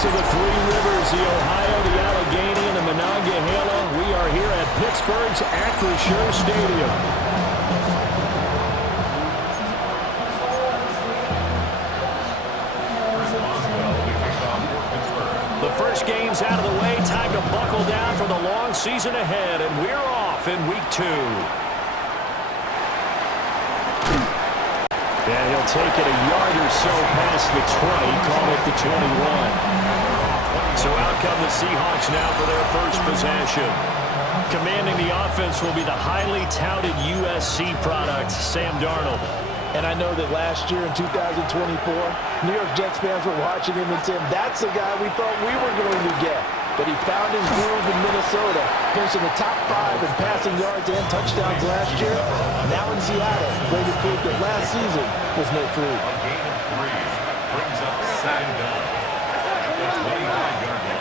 inhabitants of the Three Rivers, the Ohio, the Allegheny, and the Monongahela, we are here at Pittsburgh's Acrisure Stadium. The first game's out of the way. Time to buckle down for the long season ahead, and we're off in week 2. And he'll take it a yard or so past the 20, call it the 21. So out come the Seahawks now for their first possession. Commanding the offense will be the highly touted USC product, Sam Darnold. And I know that last year in 2024, New York Jets fans were watching him and saying, that's the guy we thought we were going to get. But he found his groove in Minnesota, finishing the top 5 in passing yards and touchdowns last year. Now in Seattle, where he proved that last season was no fluke. A gain of 3 brings up 2nd down at the 25-yard line.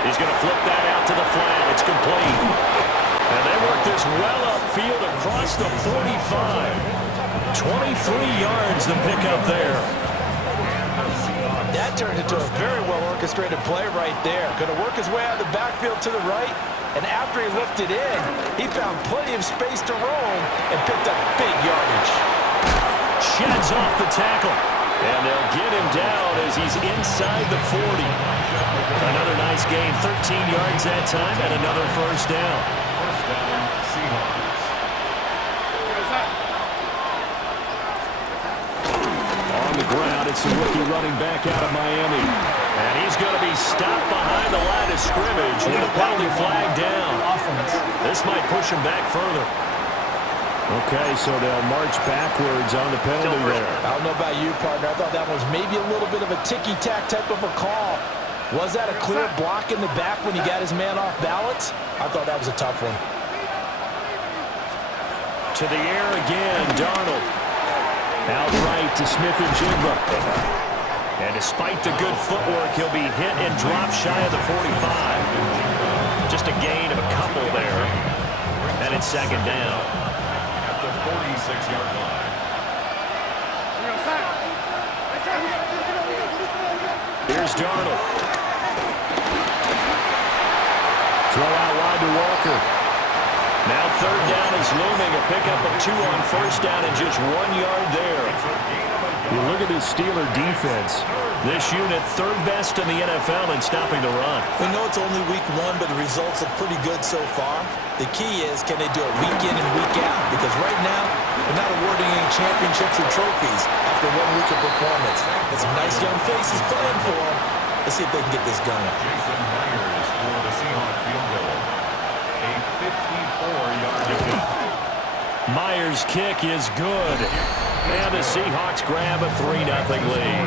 He's going to flip that out to the flat. It's complete. And they work this well upfield across the 45. 23 yards to pick up there. That turned into a very well-orchestrated play right there. Going to work his way out of the backfield to the right. And after he looked it in, he found plenty of space to roam and picked up big yardage. Sheds off the tackle. And they'll get him down as he's inside the 40. Another nice gain, 13 yards that time, and another first down. First down, Seahawks. On the ground, it's the rookie running back out of Miami. And he's going to be stopped behind the line of scrimmage with a penalty flag down. This might push him back further. Okay, so they'll march backwards on the penalty there. I don't know about you, partner. I thought that was maybe a little bit of a ticky-tack type of a call. Was that a clear block in the back when he got his man off balance? I thought that was a tough one. To the air again, Darnold. Out right to Smith-Njigba. And despite the good footwork, he'll be hit and dropped shy of the 45. Just a gain of a couple there. And it's 2nd down. At the 46-yard line. Here's Darnold. Throw out wide to Walker. Now 3rd down is looming. A pickup of 2 on 1st down and just 1 yard there. You look at this Steeler defense. This unit 3rd best in the NFL in stopping the run. We know it's only week 1, but the results look pretty good so far. The key is, can they do it week in and week out? Because right now, they're not awarding any championships or trophies after 1 week of performance. Got some nice young faces playing for them. Let's see if they can get this going. Jason Myers for the Seahawks field goal. A 54-yard kick. Myers' kick is good. And the Seahawks grab a 3-0 lead.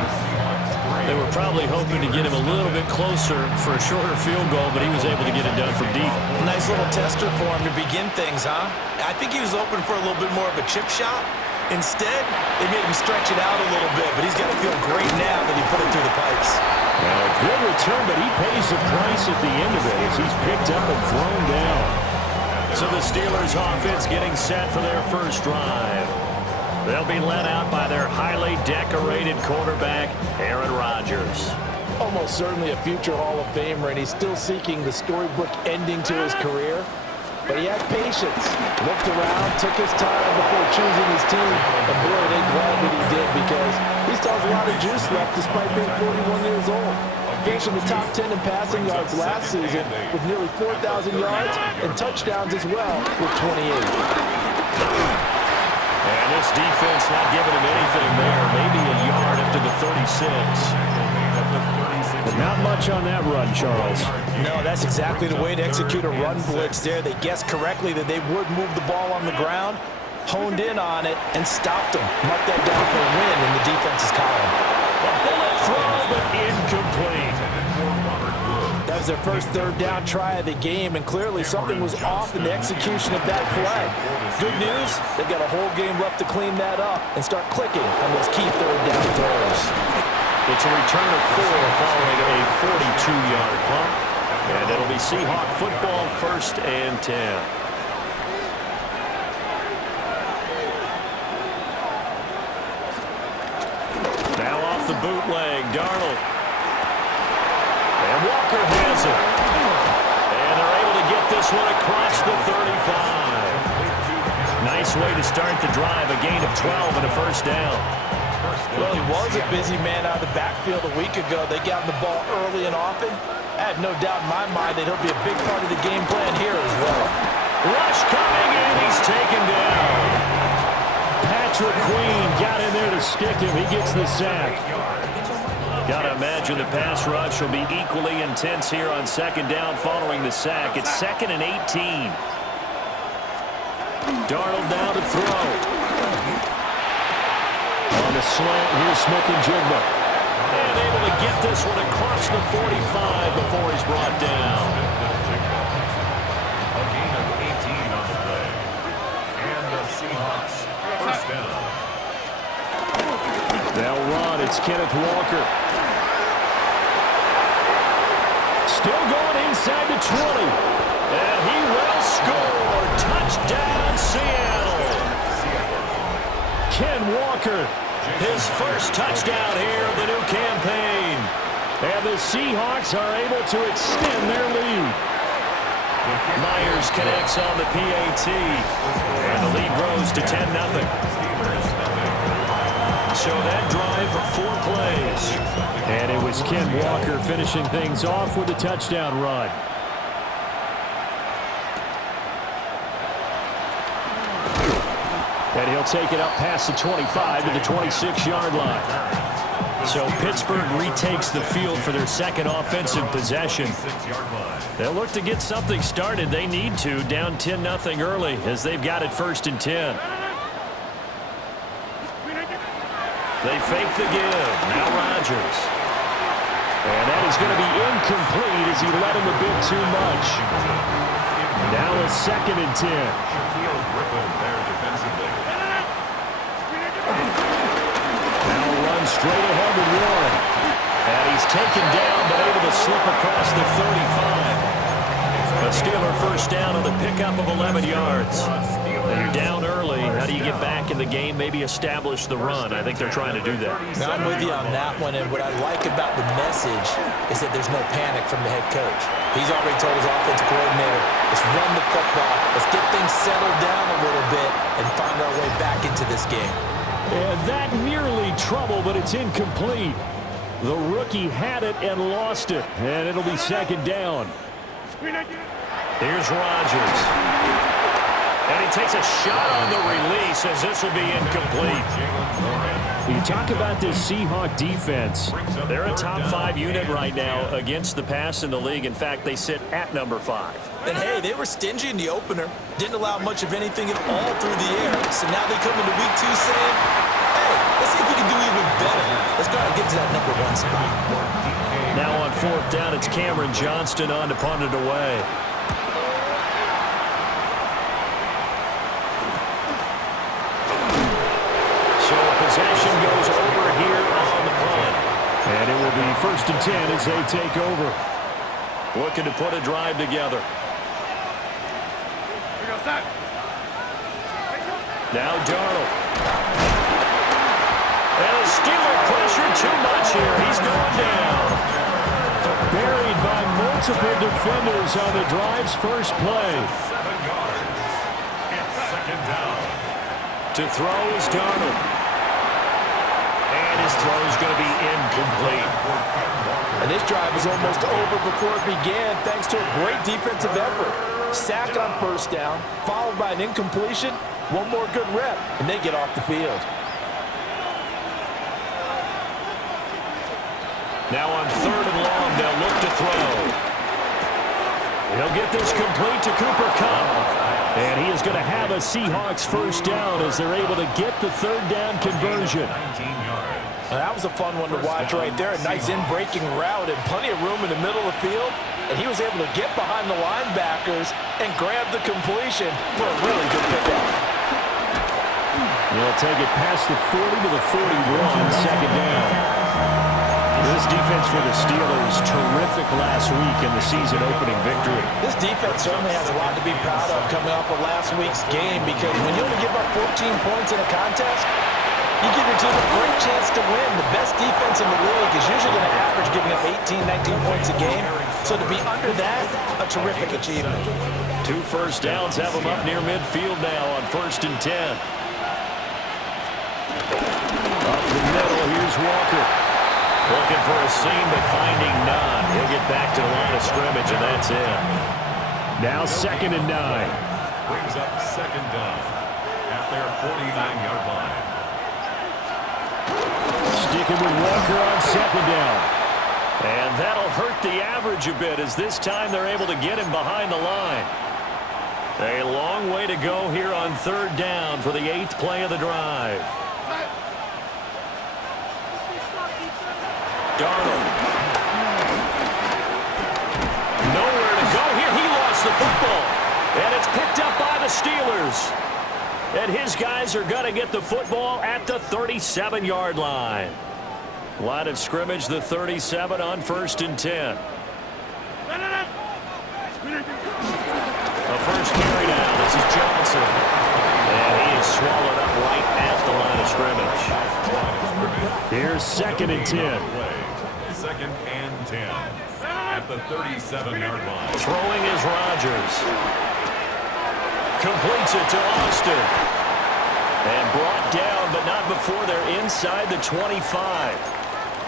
They were probably hoping to get him a little bit closer for a shorter field goal, but he was able to get it done from deep. Nice little tester for him to begin things, huh? I think he was open for a little bit more of a chip shot. Instead, they made him stretch it out a little bit, but he's got to feel great now that he put it through the pipes. A good return, but he pays the price at the end of it as he's picked up and thrown down. So the Steelers offense getting set for their first drive. They'll be led out by their highly decorated quarterback, Aaron Rodgers. Almost certainly a future Hall of Famer, and he's still seeking the storybook ending to his career. But he had patience, looked around, took his time before choosing his team, and boy, are they glad that he did, because he still has a lot of juice left despite being 41 years old. Finishing the top 10 in passing yards last season with nearly 4,000 yards and touchdowns as well with 28. And this defense not giving him anything there. Maybe a yard up to the 36. But not much on that run, Charles. No, that's exactly the way to execute a run blitz there. They guessed correctly that they would move the ball on the ground, honed in on it, and stopped them. Mark that down for a win in the defense's column. A bullet throw, but incomplete. That was their first 3rd down try of the game, and clearly something was off in the execution of that play. Good news, they've got a whole game left to clean that up and start clicking on those key 3rd down throws. It's a return of 4 following a 42-yard punt, and it'll be Seahawk football 1st and 10. Now off off the bootleg. Darnold. And Walker has it. And they're able to get this one across the 35. Nice way to start the drive. A gain of 12 and a first down. Well, he was a busy man out of the backfield a week ago. They got the ball early and often. I have no doubt in my mind that he'll be a big part of the game plan here as well. Rush coming in. He's taken down. Patrick Queen got in there to stick him. He gets the sack. Got to imagine the pass rush will be equally intense here on second down following the sack. It's 2nd and 18. Darnold down to throw. On the slant, here's Smith and Jigba. And able to get this one across the 45 before he's brought down. A gain of 18 on the play. And the Seahawks first down. They'll run. It's Kenneth Walker. Still going inside the 20. And he will score. Touchdown, Seattle. Ken Walker. His first touchdown here of the new campaign. And the Seahawks are able to extend their lead. Myers connects on the PAT. And the lead grows to 10-0. So that drive, 4 plays. And it was Ken Walker finishing things off with a touchdown run. And he'll take it up past the 25 to the 26-yard line. So Pittsburgh retakes the field for their second offensive possession. They'll look to get something started. They need to, down 10-0 early as they've got it 1st and 10. They fake the give. Now Rodgers. And that is going to be incomplete as he let him a bit too much. Now a 2nd and 10. Now a run straight ahead with Warren. And he's taken down but able to slip across the 35. But Steeler first down on the pickup of 11 yards. You're down early. How do you get back in the game? Maybe establish the run. I think they're trying to do that. Now, I'm with you on that one, and what I like about the message is that there's no panic from the head coach. He's already told his offensive coordinator, let's run the football, let's get things settled down a little bit and find our way back into this game. And that nearly trouble, but it's incomplete. The rookie had it and lost it, and it'll be 2nd down. Here's Rodgers. And he takes a shot on the release as this will be incomplete. You talk about this Seahawk defense. They're a top 5 unit right now against the pass in the league. In fact, they sit at number 5. And hey, they were stingy in the opener. Didn't allow much of anything at all through the air. So now they come into week 2 saying, hey, let's see if we can do even better. Let's go ahead and get to that number 1 spot. Now on 4th down, it's Cameron Johnston on to punt it away. Possession goes over here on the punt. And it will be 1st and 10 as they take over. Looking to put a drive together. Now Darnold. And the Steeler pressure too much here. He's going down. Buried by multiple defenders on the drive's first play. 7 yards. It's 2nd down. To throw is Darnold. And his throw is going to be incomplete. And this drive was almost over before it began thanks to a great defensive effort. Sack on 1st down, followed by an incompletion, one more good rep, and they get off the field. Now on 3rd and long, they'll look to throw. He'll get this complete to Cooper Kupp. And he is going to have a Seahawks first down as they're able to get the 3rd down conversion. 19 yards. Now, that was a fun one to watch right there. A nice in-breaking route and plenty of room in the middle of the field. And he was able to get behind the linebackers and grab the completion for a really good pickup. They'll take it past the 40 to the 41, 2nd down. This defense for the Steelers, terrific last week in the season-opening victory. This defense certainly has a lot to be proud of coming off of last week's game because when you only give up 14 points in a contest, You give your team a great chance to win. The best defense in the league is usually going to average giving up 18, 19 points a game. So to be under that, a terrific achievement. 2 first downs have them up near midfield now on 1st and 10. Up the middle, here's Walker. Looking for a seam, but finding none. He'll get back to the line of scrimmage, and that's it. Now 2nd and 9. Brings up 2nd down at their 49-yard line. Sticking with Walker on 2nd down. And that'll hurt the average a bit as this time they're able to get him behind the line. A long way to go here on 3rd down for the 8th play of the drive. Darnold. Nowhere to go here. He lost the football. And it's picked up by the Steelers. And his guys are going to get the football at the 37-yard line. Line of scrimmage, the 37 on 1st and 10. The first carry now. This is Johnson. And he is swallowed up right at the line of scrimmage. Here's 2nd and 10. 2nd and 10 at the 37-yard line. Throwing is Rodgers. Completes it to Austin. And brought down, but not before they're inside the 25.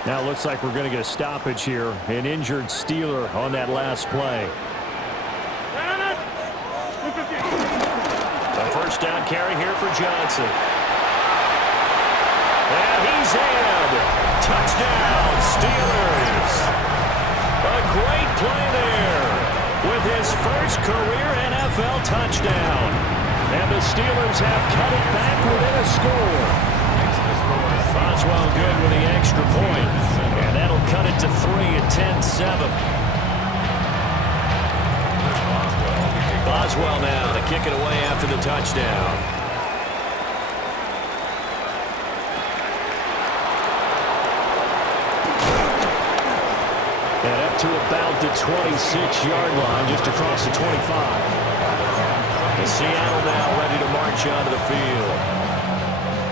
Now it looks like we're going to get a stoppage here. An injured Steeler on that last play. A first down carry here for Johnson. And he's in. Touchdown, Steelers. A great play there with his first career NFL touchdown. And the Steelers have cut it back within a score. Boswell good with the extra point. And that'll cut it to 3 at 10-7. Boswell now to kick it away after the touchdown. And up to about the 26-yard line, just across the 25. And Seattle now ready to march onto the field.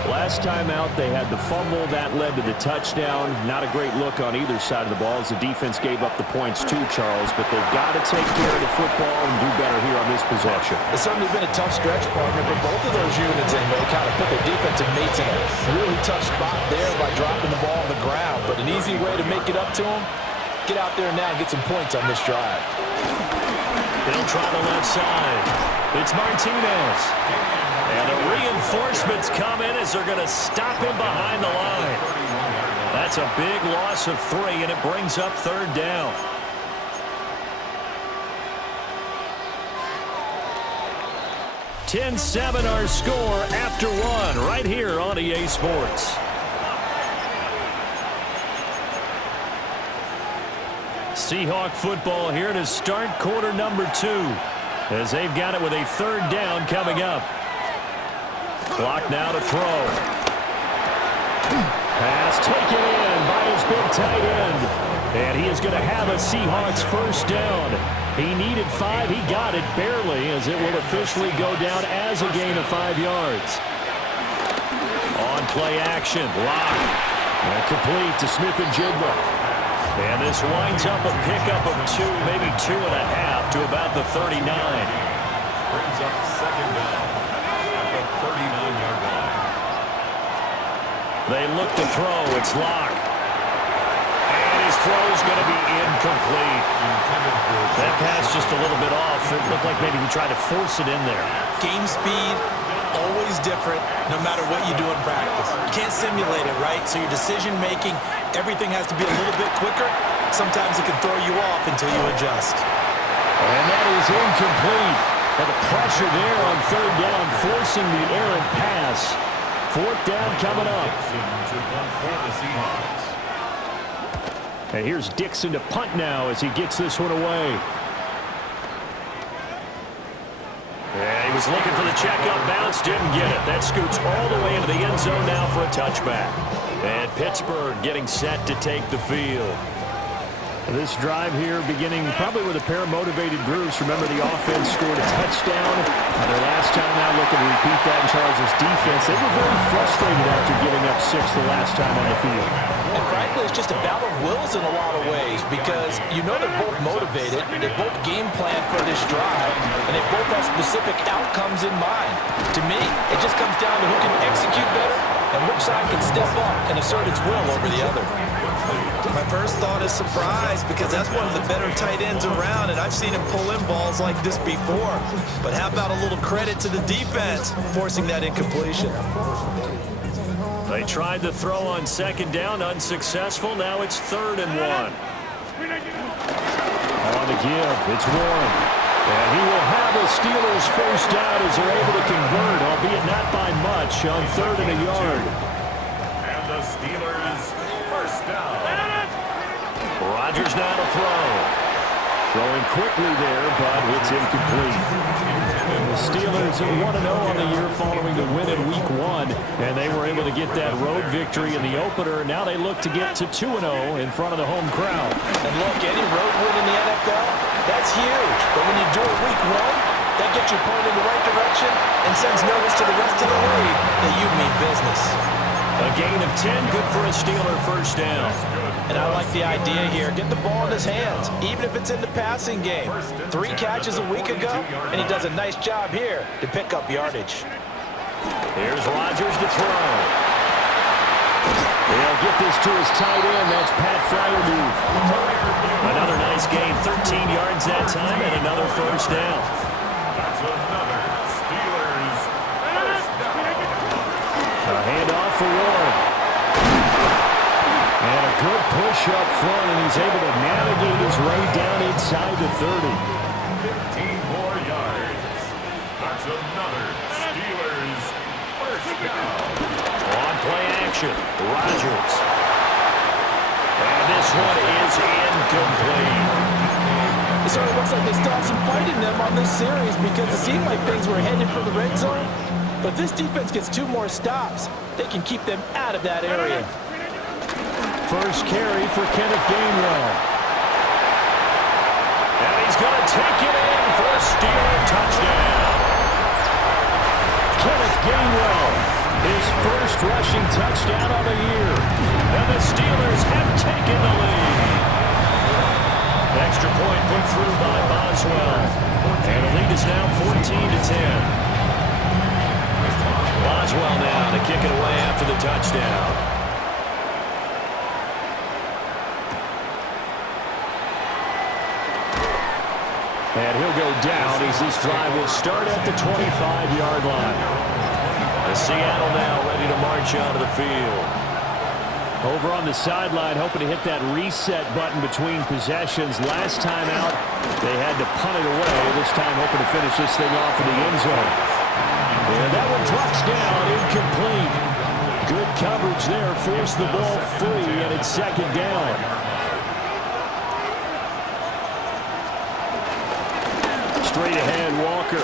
Last time out, they had the fumble. That led to the touchdown. Not a great look on either side of the ball as the defense gave up the points too, Charles. But they've got to take care of the football and do better here on this possession. It's certainly been a tough stretch, partner, for both of those units, and they kind of put their defensive mates in a really tough spot there by dropping the ball on the ground. But an easy way to make it up to them, get out there now and get some points on this drive. They'll try the left side. It's Martinez. And the reinforcements come in as they're going to stop him behind the line. That's a big loss of 3, and it brings up 3rd down. (10-7) our score after 1 right here on EA Sports. Seahawk football here to start quarter number 2 as they've got it with a 3rd down coming up. Clock now to throw. Pass taken in by his big tight end. And he is going to have a Seahawks first down. He needed 5. He got it barely as it will officially go down as a gain of 5 yards. On play action. Lock. And complete to Smith and Jigba. And this winds up a pickup of 2, maybe 2.5 to about the 39. Brings up 2nd down at the 39-yard line. They look to throw. It's Lock. And his throw's going to be incomplete. That pass just a little bit off. It looked like maybe he tried to force it in there. Game speed, always different, no matter what you do in practice. You can't simulate it, right? So your decision-making, everything has to be a little bit quicker. Sometimes it can throw you off until you adjust. And that is incomplete. And the pressure there on 3rd down, forcing the errant pass. 4th down coming up. And here's Dixon to punt now as he gets this one away. And he was looking for the check-up bounce, didn't get it. That scoots all the way into the end zone now for a touchback. And Pittsburgh getting set to take the field. This drive here beginning probably with a pair of motivated groups. Remember, the offense scored a touchdown on their last time out, looking to repeat that in Charles' defense. They were very frustrated after giving up 6 the last time on the field. And frankly, it's just a battle of wills in a lot of ways because you know they're both motivated, they both game plan for this drive, and they both have specific outcomes in mind. To me, it just comes down to who can execute better and which side can step up and assert its will over the other. My first thought is surprise because that's one of the better tight ends around, and I've seen him pull in balls like this before. But how about a little credit to the defense forcing that incompletion? They tried to throw on second down, unsuccessful. Now it's 3rd and 1. On the give, it's Warren. And he will have the Steelers first down as they're able to convert, albeit not by much, on 3rd and a yard. And the Steelers first down. Rodgers now to throw. Throwing quickly there, but it's incomplete. The Steelers are 1-0 on the year following the win in Week 1, and they were able to get that road victory in the opener. Now they look to get to 2-0 in front of the home crowd. And look, any road win in the NFL, that's huge. But when you do it Week 1, that gets your point in the right direction and sends notice to the rest of the league that you mean business. A gain of 10, good for a Steeler first down. And I like the idea here. Get the ball in his hands, even if it's in the passing game. 3 catches a week ago, and he does a nice job here to pick up yardage. Here's Rodgers to throw. They'll get this to his tight end. That's Pat Fryermuth. Another nice gain, 13 yards that time, and another first down. That's another Steelers first down. A handoff for Warren. And a good push up front, and he's able to navigate his way down inside the 30. 15 more yards. That's another Steelers first down. On play action, Rodgers. And this one is incomplete. It sort of looks like they still have some fight in them on this series because it seemed like things were headed for the red zone. But if this defense gets 2 more stops, they can keep them out of that area. First carry for Kenneth Gainwell. And he's going to take it in for a Steeler touchdown. Kenneth Gainwell, his first rushing touchdown on the year. And the Steelers have taken the lead. Extra point put through by Boswell. And the lead is now 14-10. Boswell now to kick it away after the touchdown. And he'll go down as this drive will start at the 25-yard line. And Seattle now ready to march onto the field. Over on the sideline, hoping to hit that reset button between possessions. Last time out, they had to punt it away. This time hoping to finish this thing off in the end zone. And that one drops down, incomplete. Good coverage there, forced the ball free, and it's 2nd down. Straight ahead, Walker.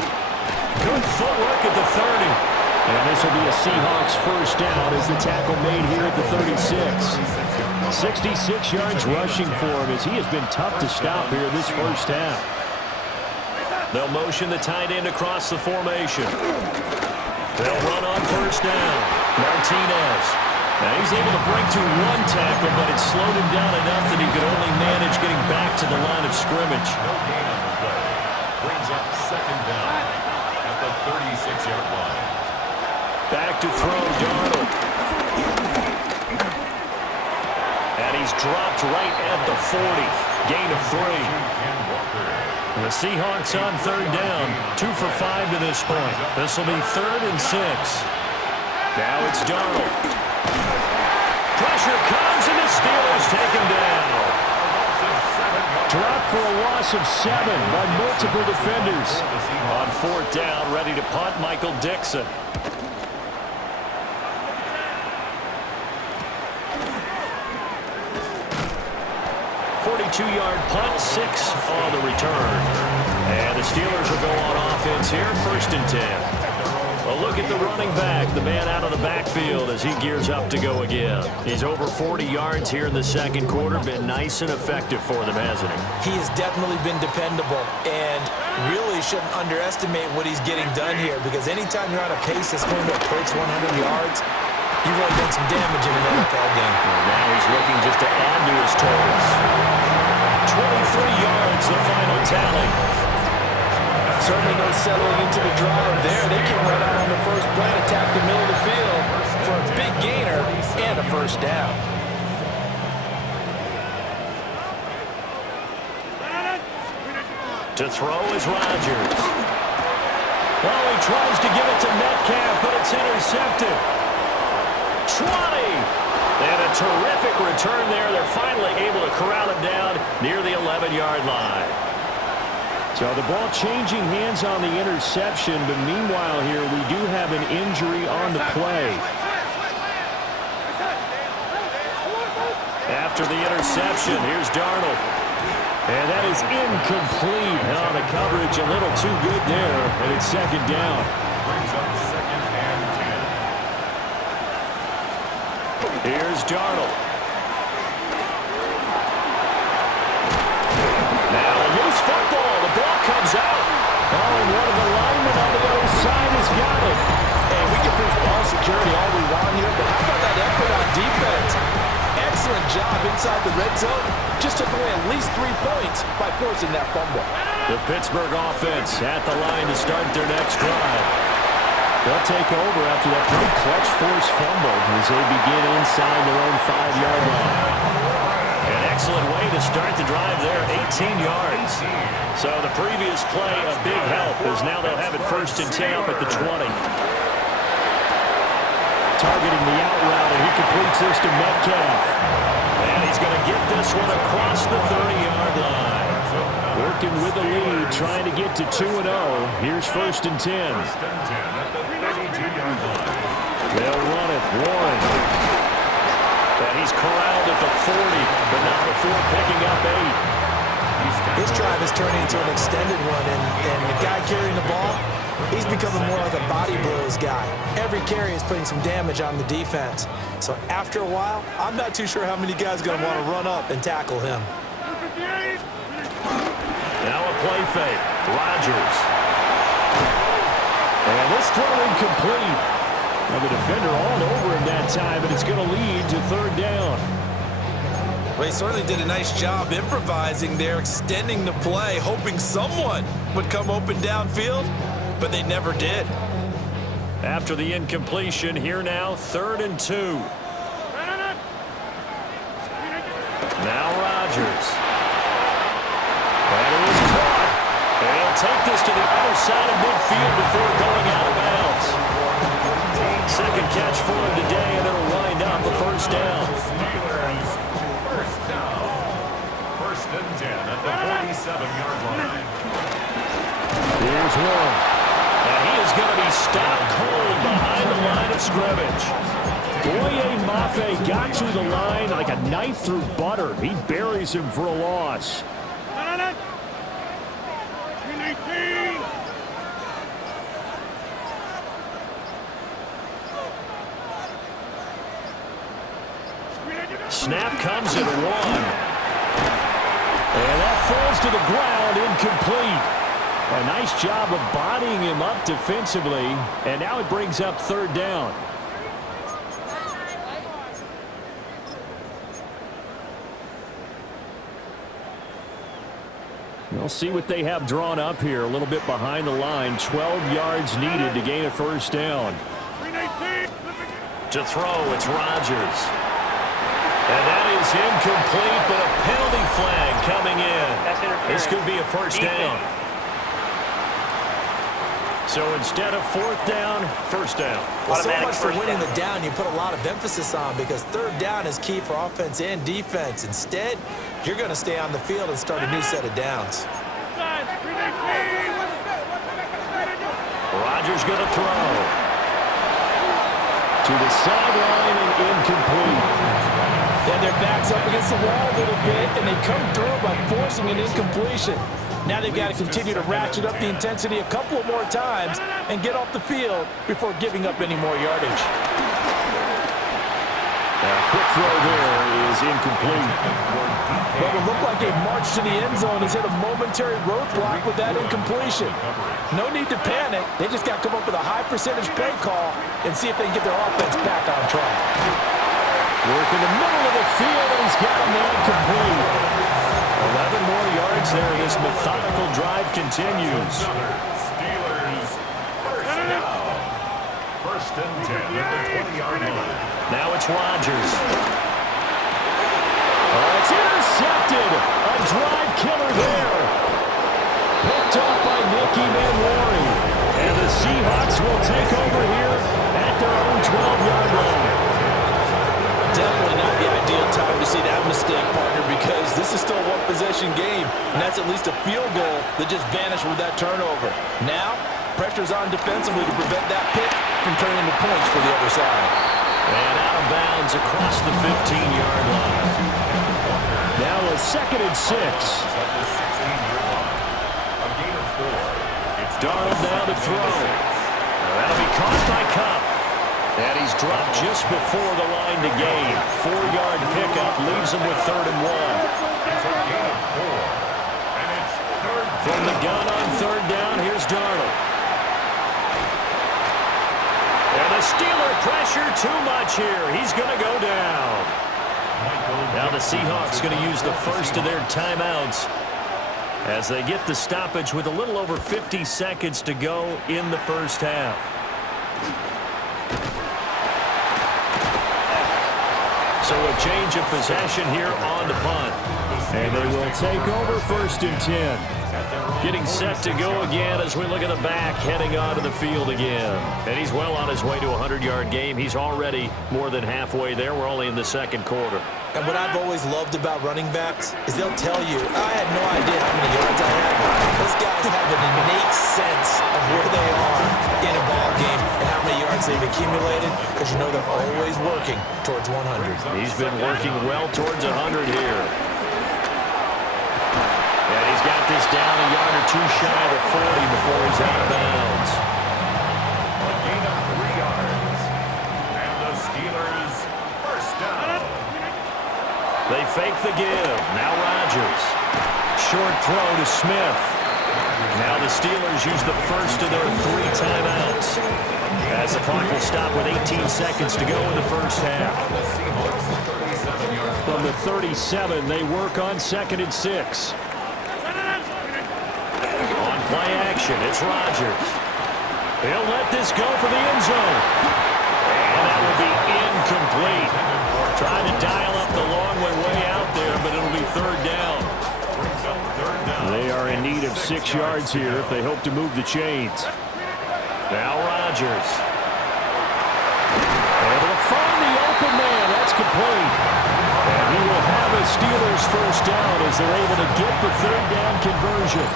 Good footwork at the 30. And this will be a Seahawks first down as the tackle made here at the 36. 66 yards rushing for him as he has been tough to stop here this first half. They'll motion the tight end across the formation. They'll run on first down. Martinez. Now he's able to break to 1 tackle, but it slowed him down enough that he could only manage getting back to the line of scrimmage. No gain on the play. Brings up 2nd down at the 36-yard line. Back to throw, Darnold. And he's dropped right at the 40. Gain of 3. And the Seahawks on 3rd down. 2 for 5 to this point. This will be 3rd and 6. Now it's Darnold. Pressure comes, and the Steelers take him down. Dropped for a loss of 7 by multiple defenders. On 4th down, ready to punt, Michael Dixon. 42-yard punt, 6 on the return. And the Steelers will go on offense here, 1st and 10. A look at the running back, the man out of the backfield as he gears up to go again. He's over 40 yards here in the second quarter. Been nice and effective for them, hasn't he? He has definitely been dependable, and really shouldn't underestimate what he's getting done here, because anytime you're on a pace that's going to approach 100 yards, you've really done some damage in an NFL game. And now he's looking just to add to his totals. 23 yards, the final tally. Certainly no settling into the drive there. They came right out on the first play and attacked the middle of the field for a big gainer and a first down. To throw is Rodgers. Oh, he tries to give it to Metcalf, but it's intercepted. 20! And a terrific return there. They're finally able to corral him down near the 11-yard line. So the ball changing hands on the interception, but meanwhile here we do have an injury on the play. After the interception, here's Darnold. And that is incomplete. Oh, the coverage a little too good there, and it's second down. Brings up second and 10. Here's Darnold. Now a loose football. The ball comes out. Oh, and one of the linemen on the other side has got it. And we can prove ball security all we want here, but how about that effort on defense? Excellent job inside the red zone. Just took away at least 3 points by forcing that fumble. The Pittsburgh offense at the line to start their next drive. They'll take over after that pretty clutch forced fumble as they begin inside their own 5-yard line. An excellent way to start the drive there, 18 yards. So the previous play, a big help, as now they'll have it first and 10 up at the 20. Targeting the out route, and he completes this to Metcalf. And he's going to get this one across the 30-yard line. Working with the lead, trying to get to 2-0. Here's first and 10. First and 10 at the 32-yard line. They'll run it. Warren. And he's corralled at the 40, but not before picking up 8. This drive is turning into an extended one, and the guy carrying the ball, he's becoming more like a body blows guy. Every carry is putting some damage on the defense. So after a while, I'm not too sure how many guys are going to want to run up and tackle him. Now a play fake. Rodgers. And this throw incomplete. Well, the defender all over him that time, but it's going to lead to third down. Well, he certainly did a nice job improvising there, extending the play, hoping someone would come open downfield, but they never did. After the incompletion, here now, 3rd and 2. Now Rodgers. And it is caught. And he'll take this to the other side of midfield before going out of bounds. Second catch for him today, and it'll wind up a first down. Steelers, first down. First and 10 at the 47-yard line. Here's one. And he is going to be stopped cold behind the line of scrimmage. Boye Mafe got to the line like a knife through butter. He buries him for a loss. Snap comes at 1. And that falls to the ground, incomplete. A nice job of bodying him up defensively, and now it brings up third down. We'll see what they have drawn up here, a little bit behind the line. 12 yards needed to gain a first down. To throw, it's Rodgers. And that is incomplete, but a penalty flag coming in. This could be a first down. So instead of 4th down, first down. Well, so much for winning the down, you put a lot of emphasis on, because 3rd down is key for offense and defense. Instead, you're going to stay on the field and start a new set of downs. Rodgers going to throw. To the sideline and incomplete. Then their back's up against the wall a little bit, and they come through by forcing an incompletion. Now they've got to continue to ratchet up the intensity a couple of more times and get off the field before giving up any more yardage. Quick throw there is incomplete. Well, it looked like a march to the end zone has hit a momentary roadblock with that incompletion. No need to panic. They just got to come up with a high percentage play call and see if they can get their offense back on track. Work in the middle of the field, and he's got a man complete. 11 more yards there. This methodical drive continues. Steelers first down. First and 10 at the 20-yard line. Now it's Rodgers. It's intercepted. A drive killer there. Picked up by Nicky Manwari. And the Seahawks will take over here at their own 12-yard line. Definitely not the ideal time to see that mistake, partner, because this is still a one-possession game, and that's at least a field goal that just vanished with that turnover. Now, pressure's on defensively to prevent that pick from turning into points for the other side. And out of bounds across the 15-yard line. Now a 2nd and 6. Darnold now to throw. That'll be caught by Cup. And he's dropped just before the line to gain. 4-yard pickup leaves him with 3rd and 1. It's a gain of 4. And it's 3rd. From the gun on 3rd down, here's Darnold. And the Steeler pressure too much here. He's going to go down. Now the Seahawks going to use the first of their timeouts as they get the stoppage with a little over 50 seconds to go in the first half. So a change of possession here on the punt. And they will take over 1st and 10. Getting set to go again as we look at the back, heading onto the field again. And he's well on his way to a 100-yard game. He's already more than halfway there. We're only in the 2nd quarter. And what I've always loved about running backs is they'll tell you, I had no idea how many yards I had. Those guys have an innate sense of where they are in a ball game and how many yards they've accumulated, because you know they're always working towards 100. He's been working well towards 100 here. And he's got this down a yard or two shy of the 40 before he's out of bounds. A gain of 3 yards. And the Steelers first down. They fake the give. Now Rodgers. Short throw to Smith. Now the Steelers use the first of their 3 timeouts. As the clock will stop with 18 seconds to go in the first half. From the 37, they work on 2nd and 6. Play action, it's Rodgers. He'll let this go for the end zone. And that will be incomplete. Trying to dial up the long way out there, but it'll be 3rd down. They are in need of 6 yards here if they hope to move the chains. Now Rodgers. Able to find the open man. That's complete. And he will have a Steelers first down as they're able to get the 3rd down conversion.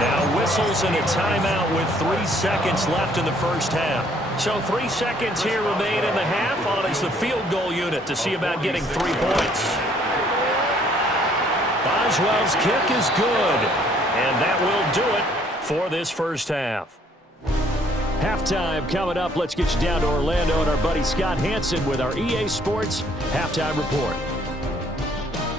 Now whistles and a timeout with 3 seconds left in the first half. So 3 seconds here remain in the half on as the field goal unit to see about getting 3 points. Boswell's kick is good. And that will do it for this first half. Halftime coming up. Let's get you down to Orlando and our buddy Scott Hansen with our EA Sports Halftime Report.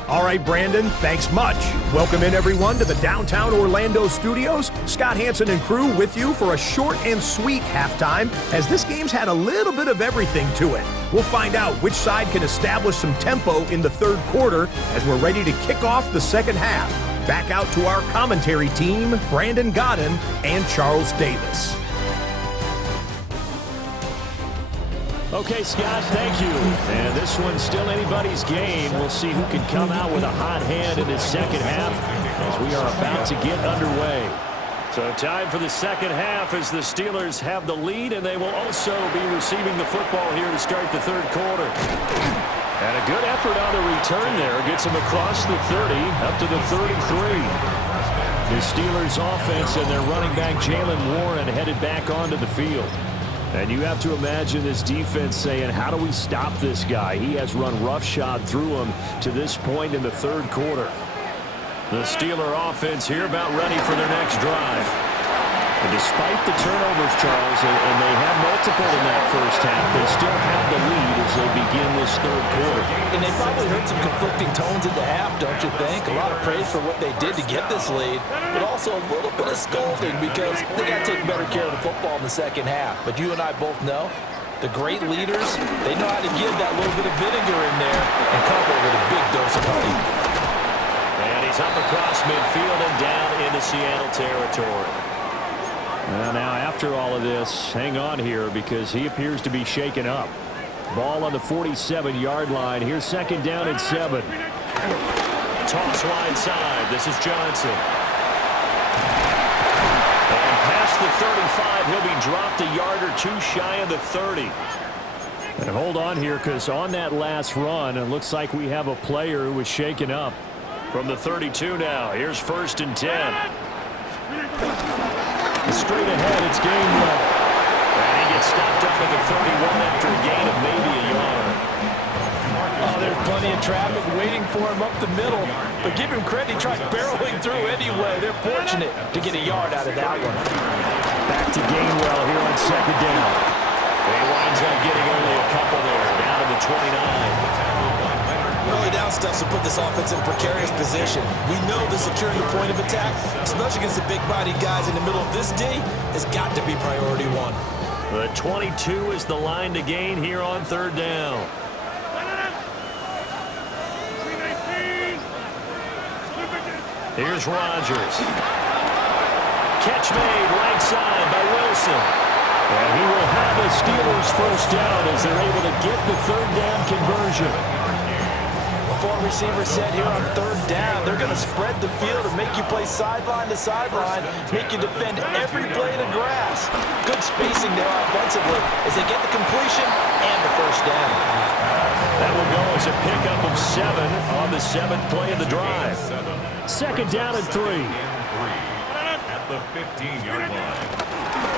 All right, Brandon, thanks much. Welcome in, everyone, to the downtown Orlando studios. Scott Hansen and crew with you for a short and sweet halftime, as this game's had a little bit of everything to it. We'll find out which side can establish some tempo in the 3rd quarter as we're ready to kick off the 2nd half. Back out to our commentary team, Brandon Godden and Charles Davis. Okay, Scott, thank you. And this one's still anybody's game. We'll see who can come out with a hot hand in this 2nd half as we are about to get underway. So time for the 2nd half as the Steelers have the lead, and they will also be receiving the football here to start the 3rd quarter. And a good effort on the return there. Gets them across the 30, up to the 33. The Steelers offense and their running back Jalen Warren headed back onto the field. And you have to imagine this defense saying, how do we stop this guy? He has run roughshod through him to this point in the 3rd quarter. The Steeler offense here about ready for their next drive. And despite the turnovers, Charles, and they had multiple in that first half, they still have the lead as they begin this third quarter. And they probably heard some conflicting tones in the half, don't you think? A lot of praise for what they did to get this lead, but also a little bit of scolding because they got to take better care of the football in the second half. But you and I both know the great leaders, they know how to give that little bit of vinegar in there and cover with a big dose of honey. And he's up across midfield and down into Seattle territory. Well, now, after all of this, hang on here because he appears to be shaken up. Ball on the 47-yard line. Here's second down and 7. Toss wide side. This is Johnson. And past the 35, he'll be dropped a yard or two shy of the 30. And hold on here because on that last run, it looks like we have a player who was shaken up. From the 32 now, here's first and 10. Straight ahead, it's Gainwell. And he gets stopped up at the 31 after a gain of maybe a yard. Oh, there's plenty of traffic waiting for him up the middle. But give him credit, he tried barreling through anyway. They're fortunate to get a yard out of that one. Back to Gainwell here on second down. He winds up getting only a couple there, down to the 29. Early down stuff will put this offense in a precarious position. We know the securing the point of attack, especially against the big-bodied guys in the middle of this D, has got to be priority one. The 22 is the line to gain here on third down. Here's Rodgers. Catch made right side by Wilson. And he will have the Steelers first down as they're able to get the third down conversion. Four receivers set here on third down. They're going to spread the field and make you play sideline to sideline, make you defend every blade of grass. Good spacing there offensively as they get the completion and the first down. That will go as a pickup of 7 on the 7th play of the drive. Second down and 3. At the 15-yard line.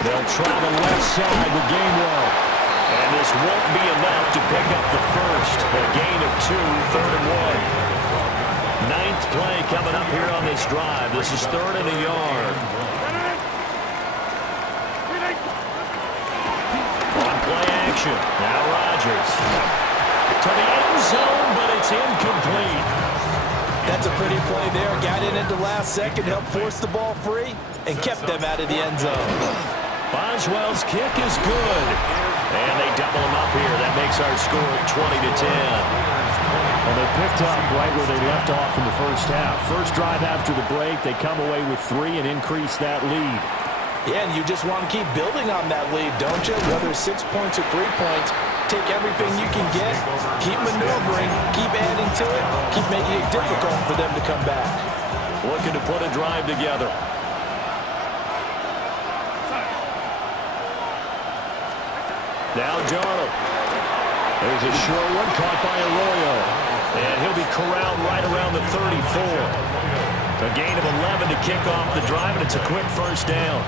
They'll try the left side with Gainwell. And this won't be enough to pick up the first. A gain of 2, third and 1. 9th play coming up here on this drive. This is third and a yard. On play action. Now Rodgers. To the end zone, but it's incomplete. That's a pretty play there. Got in at the last second, helped force the ball free, and kept them out of the end zone. Boswell's kick is good. And they double him up here. That makes our score 20-10. Well, they picked up right where they left off in the first half. First drive after the break, they come away with 3 and increase that lead. Yeah, and you just want to keep building on that lead, don't you? Whether it's 6 points or 3 points, take everything you can get, keep maneuvering, keep adding to it, keep making it difficult for them to come back. Looking to put a drive together. Now Darnold. There's a short one caught by Arroyo. And he'll be corralled right around the 34. A gain of 11 to kick off the drive, and it's a quick first down.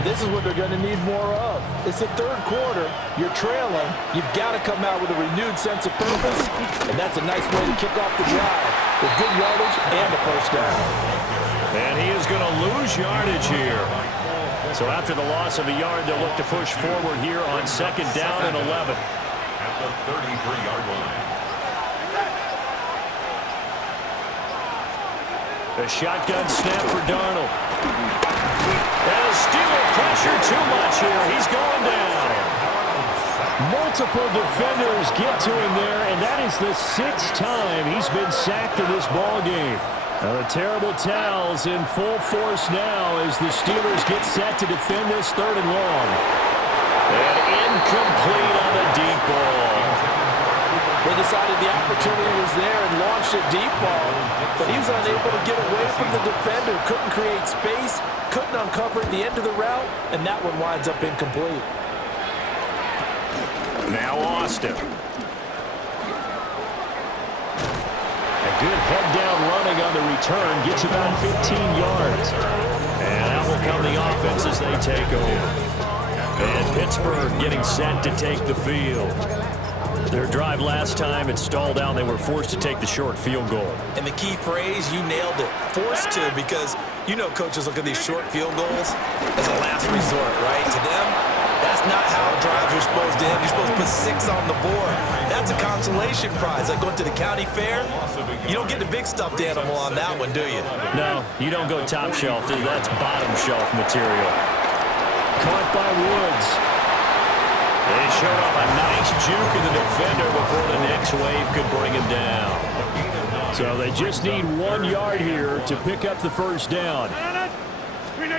This is what they're going to need more of. It's the third quarter. You're trailing. You've got to come out with a renewed sense of purpose, and that's a nice way to kick off the drive with good yardage and a first down. And he is going to lose yardage here. So after the loss of a yard, they'll look to push forward here on second down and 11. At the 33-yard line. A shotgun snap for Darnold. And Steeler pressure too much here. He's going down. Multiple defenders get to him there, and that is the 6th time he's been sacked in this ball game. Now the terrible towels in full force now as the Steelers get set to defend this third and long. And incomplete on the deep ball. They decided the opportunity was there and launched a deep ball, but he was unable to get away from the defender, couldn't create space, couldn't uncover at the end of the route, and that one winds up incomplete. Now Austin. Good head-down running on the return. Gets about 15 yards. And that will come the offense as they take over. And Pittsburgh getting set to take the field. Their drive last time, it stalled out. They were forced to take the short field goal. And the key phrase, you nailed it, forced to, because You know coaches look at these short field goals as a last resort, right? To them, that's not how drives are supposed to end. You're supposed to put 6 on the board. That's a consolation prize. Like going to the county fair, you don't get the big stuffed animal on that one, do you? No, you don't go top shelf. That's bottom shelf material. Caught by Woods. They showed off a nice juke in the defender before the next wave could bring him down. So they just need 1 yard here to pick up the first down. They'll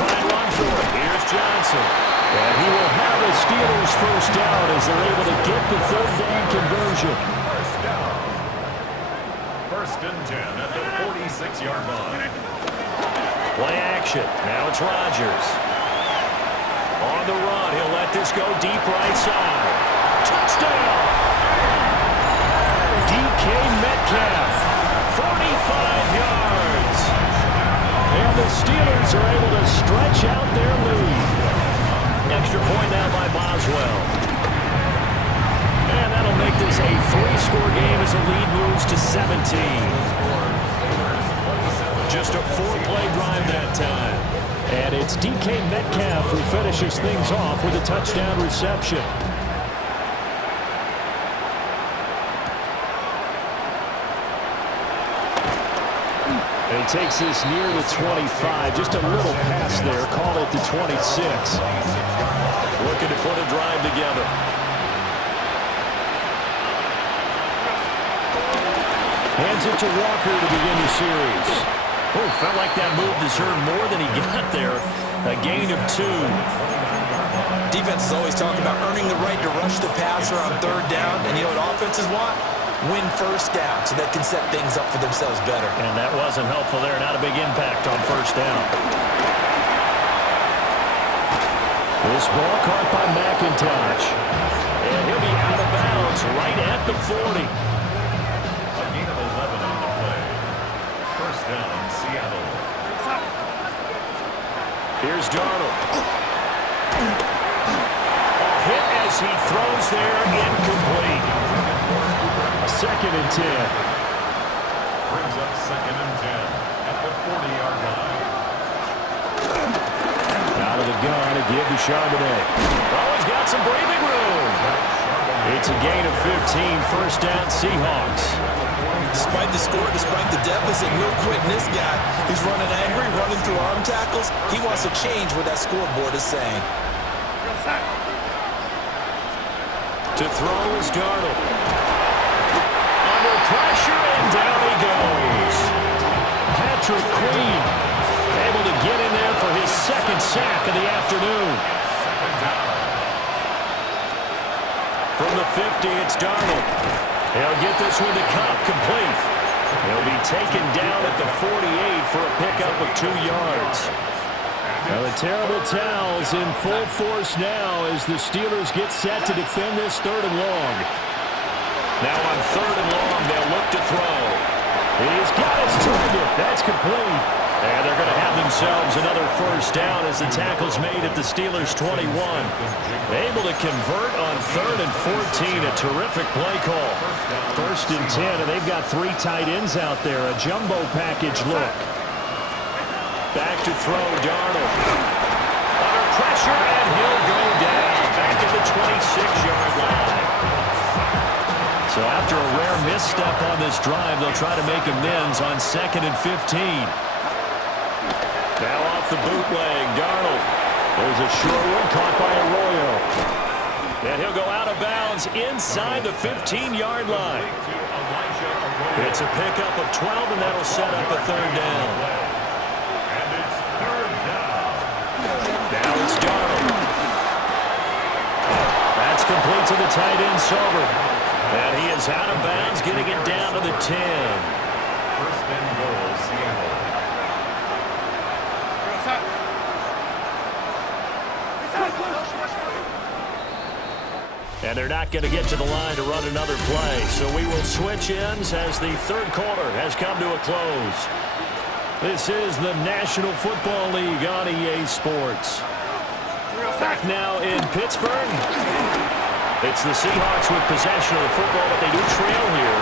try and run for it. Here's Johnson. And he will have a Steelers first down as they're able to get the third down conversion. First down. First and 10 at the 46-yard line. Play action. Now it's Rodgers. On the run. He'll let this go deep right side. Touchdown! DK Metcalf. 45 yards. And the Steelers are able to stretch out their lead. Extra point now by Boswell. And that'll make this a 3-score game as the lead moves to 17. Just a 4-play drive that time. And it's DK Metcalf who finishes things off with a touchdown reception. And he takes this near the 25. Just a little pass there. Call it the 26. Looking to put a drive together. Hands it to Walker to begin the series. Oh, felt like that move deserved more than he got there. A gain of 2. Defense is always talking about earning the right to rush the passer on third down. And you know what offenses want? Win first down so they can set things up for themselves better. And that wasn't helpful there. Not a big impact on first down. This ball caught by McIntosh. And he'll be out of bounds right at the 40. A gain of 11 on the play. First down, Seattle. Here's Darnold. A hit as he throws there, incomplete. Second and 10. Brings up second and 10 at the 40-yard line. Out of the gun to give to Charbonnet. Oh, he's got some breathing room. It's a gain of 15. First down, Seahawks. Despite the score, despite the deficit, no quitting this guy. He's running angry, running through arm tackles. He wants to change what that scoreboard is saying. To throw is Darnold. Under pressure, and down he goes. Patrick Queen able to get in there for his second sack of the afternoon. From the 50, it's Darnold. He'll get this one to Cobb, complete. He'll be taken down at the 48 for a pickup of 2 yards. Well, the terrible towels in full force now as the Steelers get set to defend this third and long. Now on third and long, they'll look to throw. He's got his target. That's complete. And they're going to have themselves another first down as the tackle's made at the Steelers' 21. Able to convert on third and 14. A terrific play call. First and 10, and they've got 3 tight ends out there. A jumbo package look. Back to throw, Darnold. Under pressure, and he'll go down. Back at the 26-yard line. So after a rare misstep on this drive, they'll try to make amends on second and 15. Now off the bootleg, Darnold. There's a short one caught by Arroyo. And he'll go out of bounds inside the 15-yard line. It's a pickup of 12, and that'll set up a third down. And it's third down. Now it's Darnold. That's complete to the tight end, Sauber. And he is out of bounds, getting it down to the 10. First and goal, Seattle. And they're not going to get to the line to run another play. So we will switch ends as the third quarter has come to a close. This is the National Football League on EA Sports. Back now in Pittsburgh. It's the Seahawks with possession of the football, but they do trail here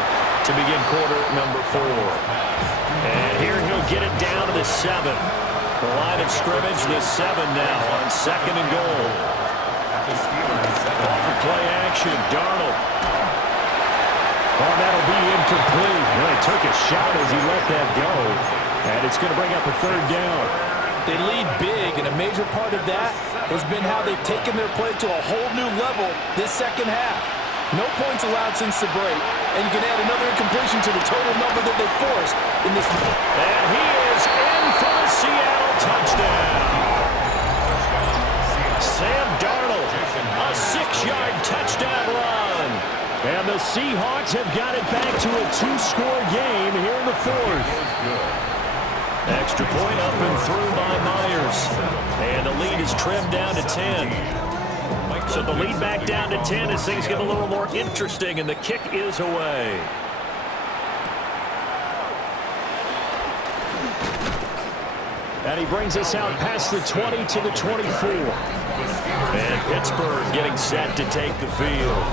to begin quarter number 4. And here he'll get it down to the 7. The line of scrimmage, the 7 now on 2nd and goal. Ball for play action, Darnold. Oh, that'll be incomplete. Well, he took a shot as he let that go. And it's going to bring up a 3rd down. They lead big, and a major part of that has been how they've taken their play to a whole new level this second half. No points allowed since the break, and you can add another incompletion to the total number that they forced in this. And he is in for the Seattle touchdown. Sam Darnold, a 6-yard touchdown run. And the Seahawks have got it back to a 2-score game here in the 4th. Extra point up and through by Myers. And the lead is trimmed down to 10. So the lead back down to 10 as things get a little more interesting, and the kick is away. And he brings us out past the 20 to the 24. And Pittsburgh getting set to take the field.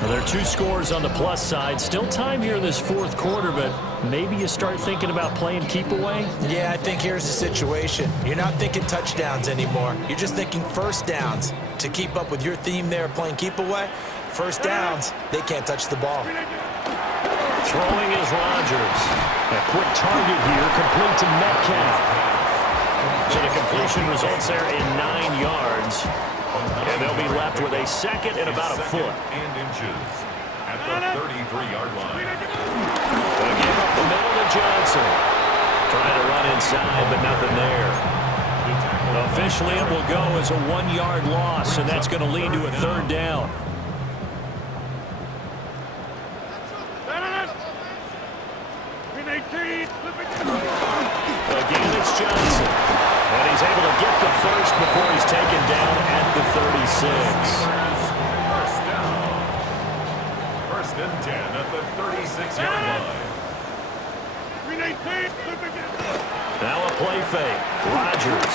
Well, there are 2 scores on the plus side. Still time here in this 4th quarter, but maybe you start thinking about playing keep away? Yeah, I think here's the situation. You're not thinking touchdowns anymore. You're just thinking first downs. To keep up with your theme there, playing keep away, first downs, they can't touch the ball. Throwing is Rodgers. A quick target here, complete to Metcalf. So the completion results there in 9 yards. And they'll be left with a 2nd and about a foot. And inches at the 33-yard line. Again up the middle to Johnson. Trying to run inside, but nothing there. Officially, it will go as a 1-yard loss, and that's going to lead to a 3rd down. Again, it's Johnson. And he's able to get the first before he's taken down at the 36. First down. 1st and 10 at the 36-yard line. Now a play fake. Rodgers.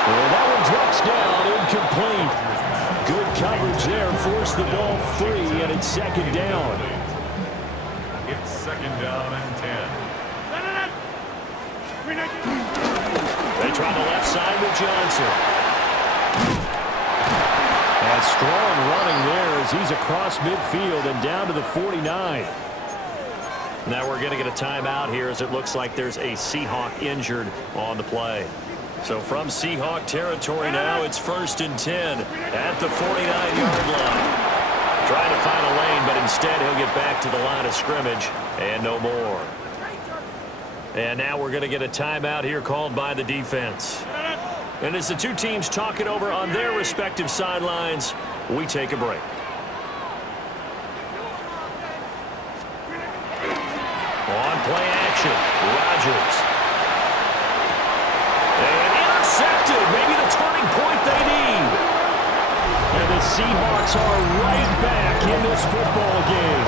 And that one drops down, incomplete. Good coverage there, forced the ball free, and it's 2nd down. It's 2nd down and 10. They try the left side with Johnson. And strong running there as he's across midfield and down to the 49. Now we're going to get a timeout here as it looks like there's a Seahawk injured on the play. So from Seahawk territory now, it's 1st and 10 at the 49-yard line. Trying to find a lane, but instead he'll get back to the line of scrimmage and no more. And now we're going to get a timeout here called by the defense. And as the 2 teams talk it over on their respective sidelines, we take a break. On play action, Rodgers. And intercepted, maybe the turning point they need. And the Seahawks are right back in this football game.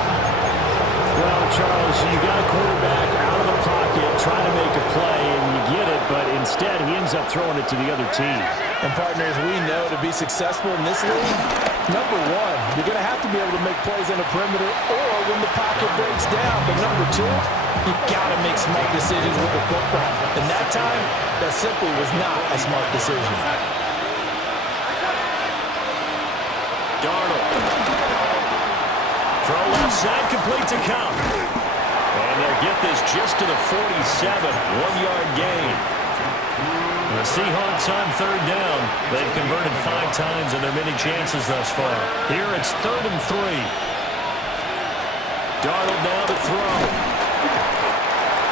Well, Charles, you got a quarterback out of the pocket trying to make a play, and you get it, but instead he ends up throwing it to the other team. And partners, we know to be successful in this league, number 1, you're going to have to be able to make plays on the perimeter or when the pocket breaks down. But number 2, you got to make smart decisions with the football. And that time, that simply was not a smart decision. Darnold. Throw left side, complete to Cup. And they'll get this just to the 47, 1-yard gain. The Seahawks on 3rd down. They've converted 5 times in their many chances thus far. Here it's 3rd and 3. Darnold now to throw.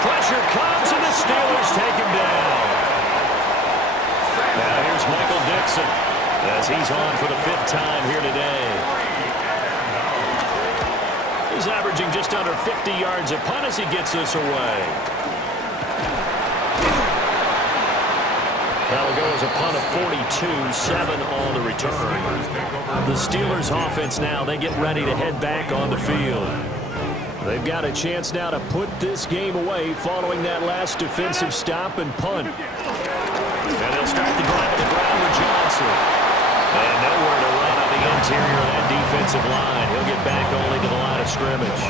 Pressure comes, and the Steelers take him down. Now here's Michael Dixon as he's on for the 5th time here today. He's averaging just under 50 yards a punt as he gets this away. That'll go as a punt of 42, 7 on the return. The Steelers offense now, they get ready to head back on the field. They've got a chance now to put this game away following that last defensive stop and punt. And they'll start the drive on the ground with Johnson. And nowhere to run on the interior of that defensive line. He'll get back only to the line scrimmage.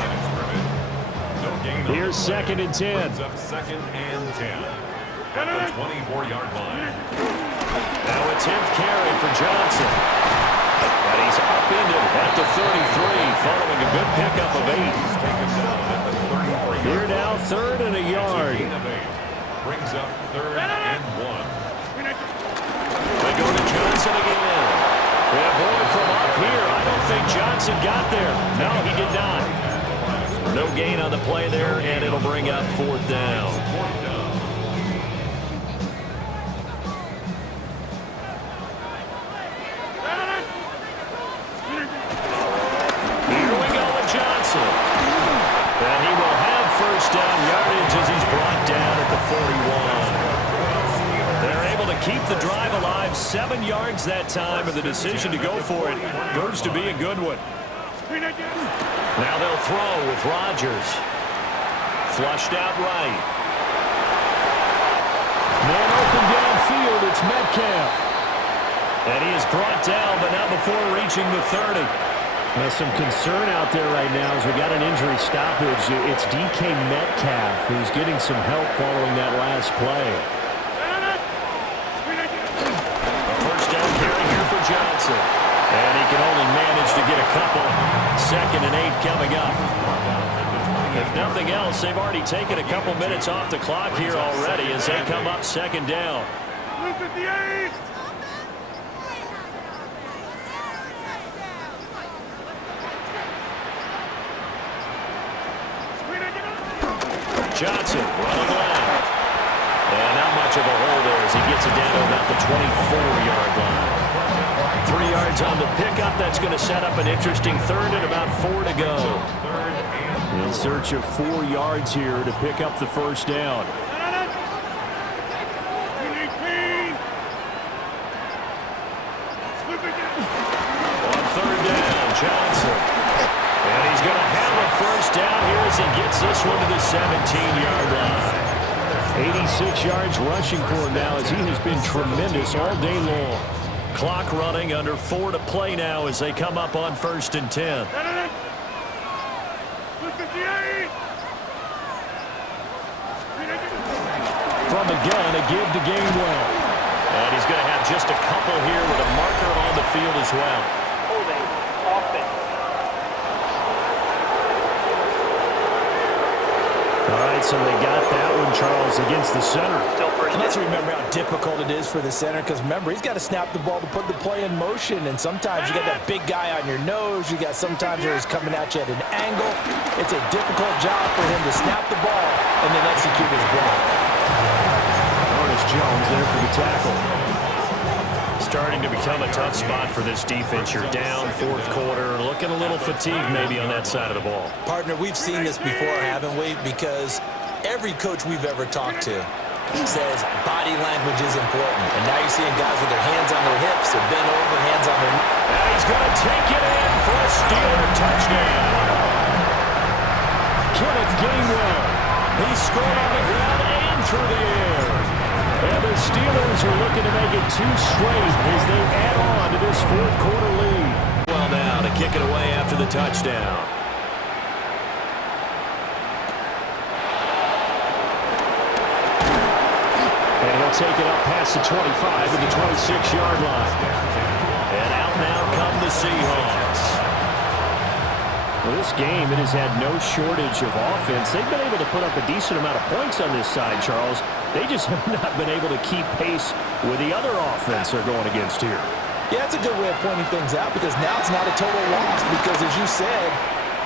Here's 2nd and 10. Brings up 2nd and 10 at the 24-yard line. Now a 10th carry for Johnson. And he's upended at the 33, following a good pickup of 8. He's taken down at the 33. Here now 3rd and a yard. Gain of 8. Brings up 3rd and 1. They go to Johnson again. Yeah, boy, from up here, I don't think Johnson got there. No, he did not. No gain on the play there, and it'll bring up 4th down. Here we go with Johnson. And he will have 1st down yardage as he's brought down at the 41. They're able to keep the drive alive, 7 yards that time, and the decision to go for it proves to be a good one. Now they'll throw with Rodgers. Flushed out right. Man open downfield, it's Metcalf. And he is brought down, but not before reaching the 30. Now some concern out there right now as we got an injury stoppage. It's DK Metcalf who's getting some help following that last play. A 1st down carry here for Johnson. And he can only manage to get a couple. 2nd and 8 coming up. If nothing else, they've already taken a couple minutes off the clock here already as they come up 2nd down. Johnson running left. And not much of a hole there as he gets it down to about the 24-yard line. 3 yards on the pickup. That's going to set up an interesting 3rd and about 4 to go. In search of 4 yards here to pick up the 1st down. On 3rd down, Johnson. And he's going to have a 1st down here as he gets this one to the 17-yard line. 86 yards rushing for him now as he has been tremendous all day long. Clock running, under 4 to play now as they come up on 1st and 10. From the gun, a give to Gainwell. And he's going to have just a couple here with a marker on the field as well. Holding offense. All right, so they got that one, Charles, against the center. And let's remember how difficult it is for the center, because remember, he's got to snap the ball to put the play in motion, and sometimes you got that big guy on your nose. You got sometimes where he's coming at you at an angle. It's a difficult job for him to snap the ball and then execute his block. Ernest Jones there for the tackle. Starting to become a tough spot for this defense. You're down 4th quarter, looking a little fatigued maybe on that side of the ball. Partner, we've seen this before, haven't we? Because every coach we've ever talked to says body language is important. And now you're seeing guys with their hands on their hips, they're bent over, hands on their... And he's going to take it in for a Steeler touchdown. Kenneth Gainwell. He scored on the ground and through the air. And the Steelers are looking to make it 2 straight as they add on to this 4th quarter lead. Well now to kick it away after the touchdown. And he'll take it up past the 25 to the 26-yard line. And out now come the Seahawks. Well, this game, it has had no shortage of offense. They've been able to put up a decent amount of points on this side, Charles. They just have not been able to keep pace with the other offense they're going against here. Yeah, that's a good way of pointing things out, because now it's not a total loss, because as you said,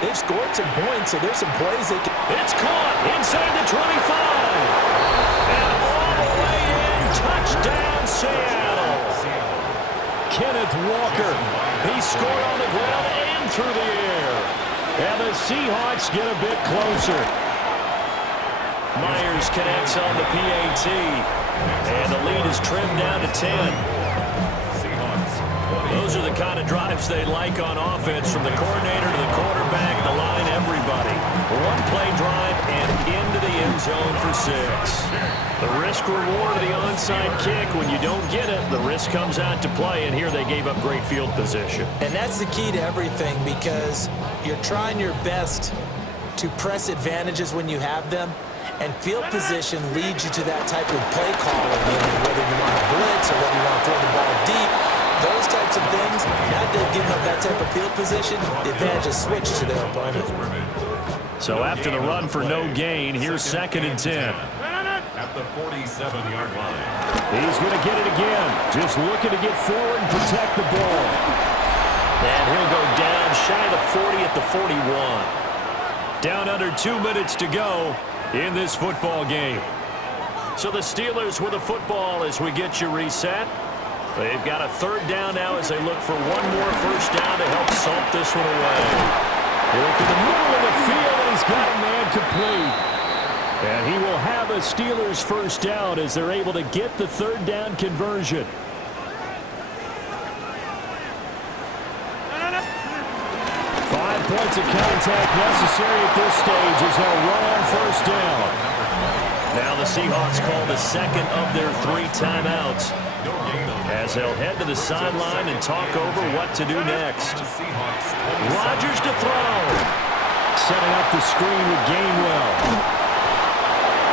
they've scored some points, so there's some plays they can... It's caught inside the 25. And all the way in, touchdown Seattle. Kenneth Walker, he scored on the ground and through the air. And the Seahawks get a bit closer. Myers connects on the PAT. And the lead is trimmed down to 10. Those are the kind of drives they like on offense, from the coordinator to the quarterback, the line, everybody. One-play drive and into the end zone for 6. The risk reward of the onside kick. When you don't get it, the risk comes out to play, and here they gave up great field position. And that's the key to everything, because you're trying your best to press advantages when you have them, and field position leads you to that type of play calling, whether you want to blitz or whether you want to throw the ball deep. Those types of things, now that they've given up that type of field position, the advantage is switched to their opponent. So after the run for no gain, here's 2nd and 10. At the 47-yard line. He's going to get it again. Just looking to get forward and protect the ball. And he'll go down shy of the 40 at the 41. Down under 2 minutes to go in this football game. So the Steelers with the football as we get you reset. They've got a 3rd down now as they look for one more first down to help salt this one away. They look in the middle of the field, and he's got a man complete. And he will have a Steelers first down as they're able to get the 3rd down conversion. Points of contact necessary at this stage as they'll run on first down. Now the Seahawks call the 2nd of their 3 timeouts as they'll head to the sideline and talk over what to do next. Rodgers to throw. Setting up the screen with Gainwell.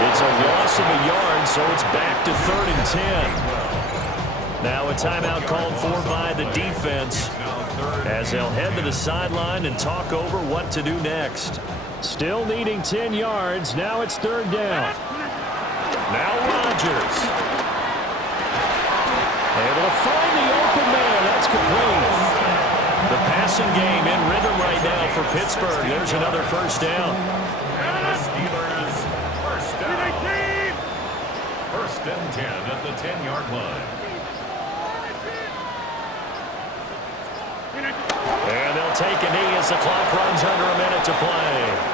It's a loss of a yard, so it's back to 3rd and 10. Now a timeout called for by the defense as they'll head to the sideline and talk over what to do next. Still needing 10 yards. Now it's 3rd down. Now Rodgers. Able to find the open man. That's complete. The passing game in rhythm right now for Pittsburgh. There's another first down. Steelers first down. 1st and 10 at the 10-yard line. And they'll take a knee as the clock runs under a minute to play.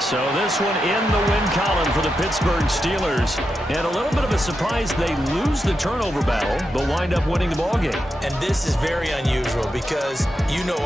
So this one in the win column for the Pittsburgh Steelers. And a little bit of a surprise, they lose the turnover battle, but wind up winning the ballgame. And this is very unusual because you know